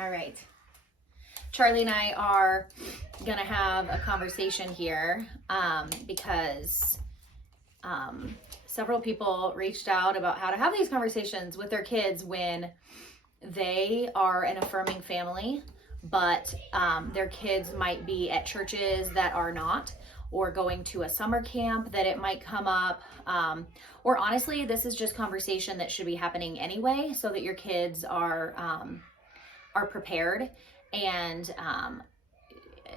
All right. Charley and I are going to have a conversation here because several people reached out about how to have these conversations with their kids when they are an affirming family, but their kids might be at churches that are not, or going to a summer camp that it might come up. Or honestly, this is just conversation that should be happening anyway, so that your kids are prepared. And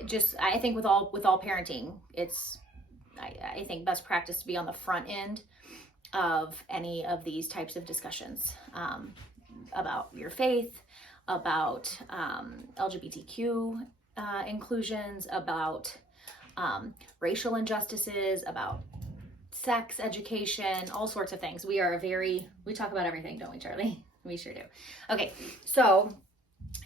just, I think with all parenting, it's, I think best practice to be on the front end of any of these types of discussions about your faith, about LGBTQ inclusions, about racial injustices, about sex education, all sorts of things. We talk about everything, don't we, Charley? We sure do. Okay, so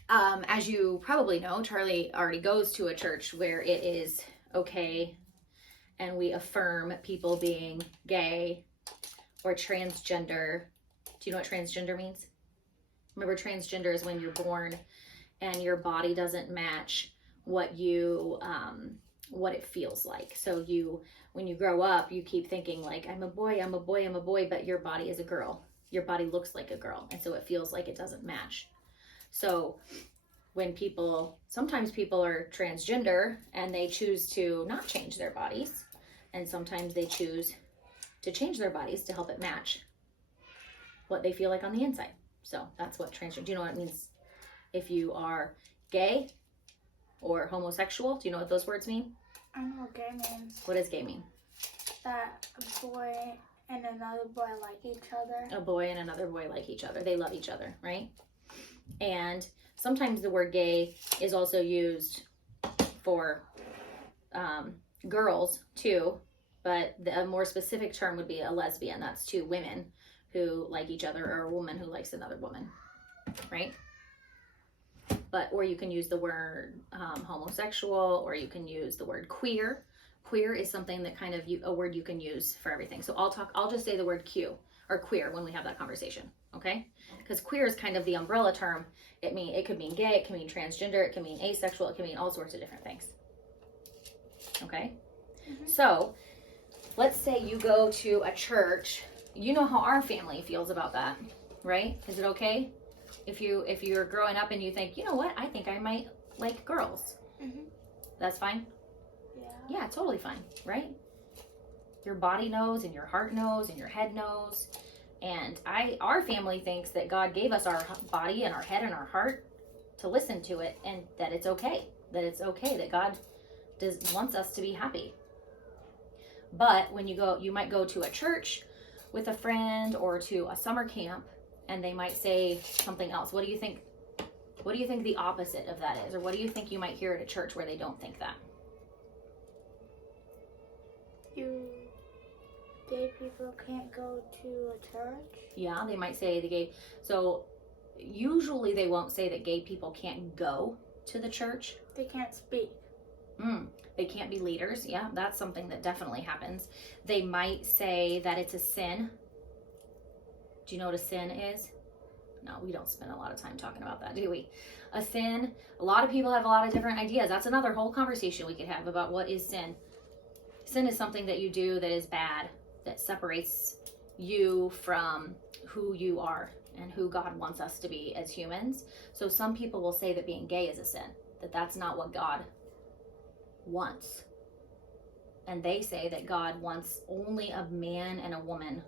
as you probably know, Charley already goes to a church where it is okay and we affirm people being gay or transgender. Do you know what transgender means? Remember, transgender is when you're born and your body doesn't match what it feels like. So when you grow up, you keep thinking like, I'm a boy, but your body is a girl. Your body looks like a girl. And so it feels like it doesn't match. So when sometimes people are transgender and they choose to not change their bodies, and sometimes they choose to change their bodies to help it match what they feel like on the inside. So that's what transgender, do you know what it means if you are gay or homosexual? Do you know what those words mean? I know what gay means. What does gay mean? That a boy and another boy like each other. A boy and another boy like each other. They love each other, right? And sometimes the word gay is also used for girls too, but a more specific term would be a lesbian. That's two women who like each other, or a woman who likes another woman, right? Or you can use the word homosexual, or you can use the word queer. Queer is something that kind of a word you can use for everything. So I'll just say the word queer when we have that conversation, okay? Because queer is kind of the umbrella term. It could mean gay, it can mean transgender, it can mean asexual, it can mean all sorts of different things. Okay? Mm-hmm. So let's say you go to a church. You know how our family feels about that, right? Is it okay if you're growing up and you think, you know what, I think I might like girls? Mm-hmm. That's fine? Yeah, totally fine, right? Your body knows, and your heart knows, and your head knows. And our family thinks that God gave us our body and our head and our heart to listen to it, and that it's okay. That God wants us to be happy. But when you might go to a church with a friend or to a summer camp, and they might say something else. What do you think the opposite of that is? Or what do you think you might hear at a church where they don't think that? Gay people can't go to a church? Yeah, they might say so usually they won't say that gay people can't go to the church. They can't speak. They can't be leaders. Yeah, that's something that definitely happens. They might say that it's a sin. Do you know what a sin is? No, we don't spend a lot of time talking about that, do we? A sin, a lot of people have a lot of different ideas. That's another whole conversation we could have about what is sin. Sin is something that you do that is bad, that separates you from who you are and who God wants us to be as humans. So some people will say that being gay is a sin, that that's not what God wants. And they say that God wants only a man and a woman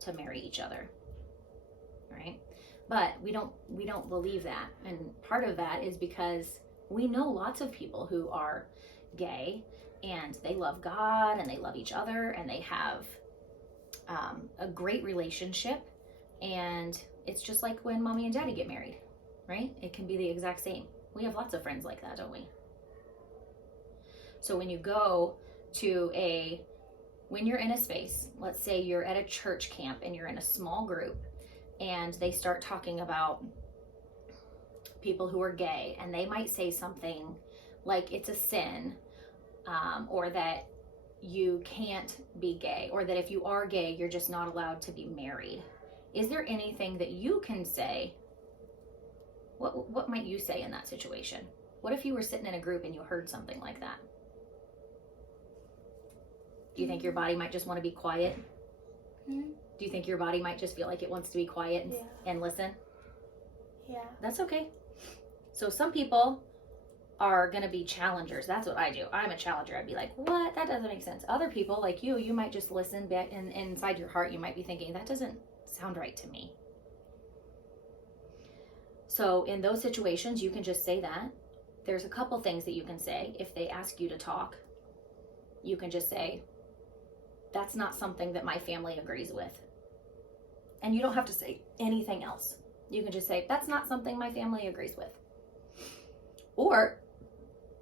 to marry each other, right? But we don't believe that. And part of that is because we know lots of people who are gay, and they love God and they love each other, and they have a great relationship. And it's just like when mommy and daddy get married, right? It can be the exact same. We have lots of friends like that, don't we? So when you go to when you're in a space, let's say you're at a church camp and you're in a small group, and they start talking about people who are gay, and they might say something like it's a sin, or that you can't be gay, or that if you are gay, you're just not allowed to be married. Is there anything that you can say What might you say in that situation? What if you were sitting in a group and you heard something like that? Do you think your body might just want to be quiet? Hmm? Do you think your body might just feel like it wants to be quiet and listen? Yeah. That's okay. So some people are going to be challengers. That's what I do. I'm a challenger. I'd be like, what? That doesn't make sense. Other people like you might just listen back, and inside your heart, you might be thinking, that doesn't sound right to me. So in those situations, you can just say that. There's a couple things that you can say. If they ask you to talk, you can just say, that's not something that my family agrees with. And you don't have to say anything else. You can just say, that's not something my family agrees with. Or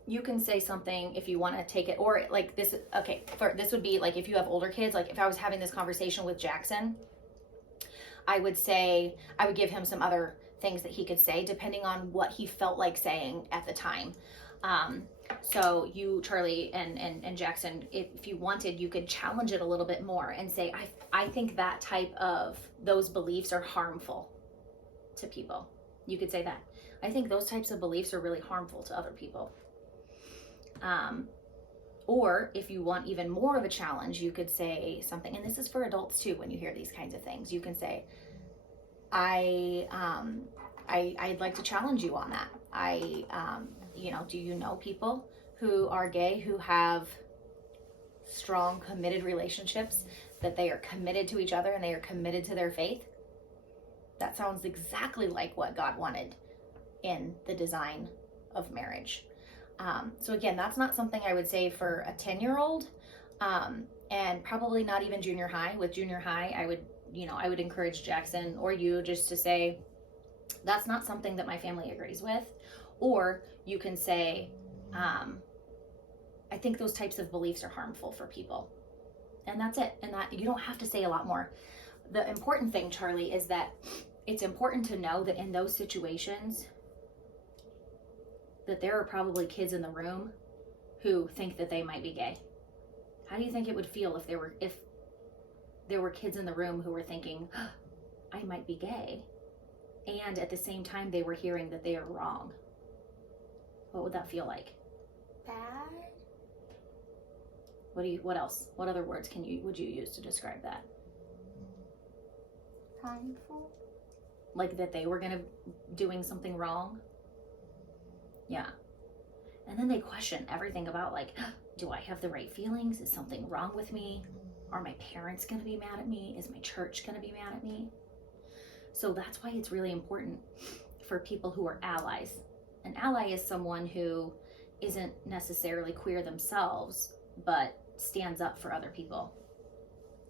you can say something if you want to take it, or like this, okay, this would be like if you have older kids, like if I was having this conversation with Jackson, I would give him some other things that he could say depending on what he felt like saying at the time. So you, Charlie and Jackson, if you wanted, you could challenge it a little bit more and say, I think that type of, those beliefs are harmful to people. You could say that. I think those types of beliefs are really harmful to other people. Or if you want even more of a challenge, you could say something, and this is for adults too, when you hear these kinds of things, you can say, I'd like to challenge you on that. Do you know people who are gay who have strong, committed relationships, that they are committed to each other and they are committed to their faith? That sounds exactly like what God wanted in the design of marriage. So again, that's not something I would say for a 10-year-old, and probably not even junior high. With junior high, I would encourage Jackson or you just to say, that's not something that my family agrees with. Or you can say, I think those types of beliefs are harmful for people. And that's it. And that you don't have to say a lot more. The important thing, Charlie, is that it's important to know that in those situations, that there are probably kids in the room who think that they might be gay. How do you think it would feel if there were kids in the room who were thinking, I might be gay, and at the same time they were hearing that they are wrong? What would that feel like? Bad. What else? What other words would you use to describe that? Harmful. Like that they were doing something wrong? Yeah. And then they question everything about, like, do I have the right feelings? Is something wrong with me? Are my parents going to be mad at me? Is my church going to be mad at me? So that's why it's really important for people who are allies. An ally is someone who isn't necessarily queer themselves, but stands up for other people.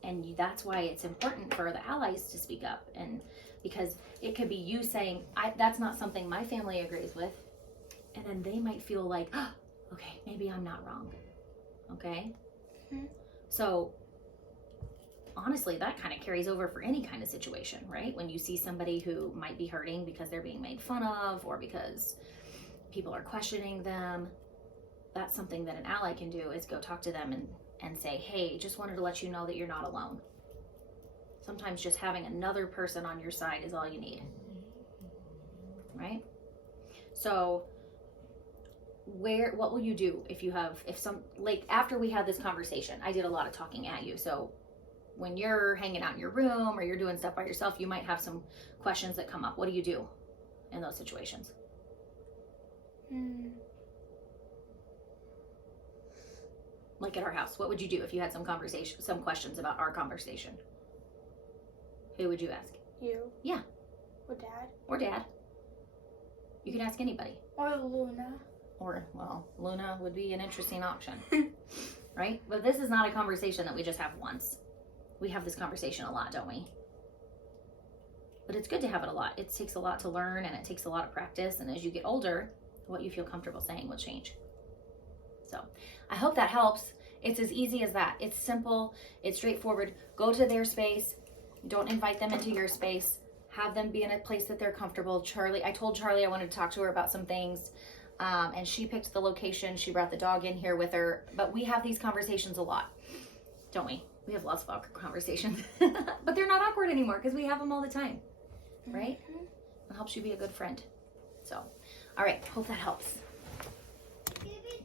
And that's why it's important for the allies to speak up. And because it could be you saying, that's not something my family agrees with. And then they might feel like, oh, okay, maybe I'm not wrong. Okay? Mm-hmm. So honestly, that kind of carries over for any kind of situation, right? When you see somebody who might be hurting because they're being made fun of or because people are questioning them, that's something that an ally can do, is go talk to them and say, hey, just wanted to let you know that you're not alone. Sometimes just having another person on your side is all you need, right? So what will you do after we had this conversation? I did a lot of talking at you. So when you're hanging out in your room or you're doing stuff by yourself, you might have some questions that come up. What do you do in those situations? Like at our house, what would you do if you had some questions about our conversation? Who would you ask? You. Yeah. Or Dad. You can ask anybody. Or Luna. Luna would be an interesting option, right? But this is not a conversation that we just have once. We have this conversation a lot, don't we? But it's good to have it a lot. It takes a lot to learn, and it takes a lot of practice. And as you get older, what you feel comfortable saying will change. So I hope that helps. It's as easy as that. It's simple. It's straightforward. Go to their space. Don't invite them into your space. Have them be in a place that they're comfortable. I told Charlie I wanted to talk to her about some things. And she picked the location. She brought the dog in here with her. But we have these conversations a lot, don't we? We have lots of awkward conversations. But they're not awkward anymore because we have them all the time, right? Mm-hmm. It helps you be a good friend. So So, all right, hope that helps.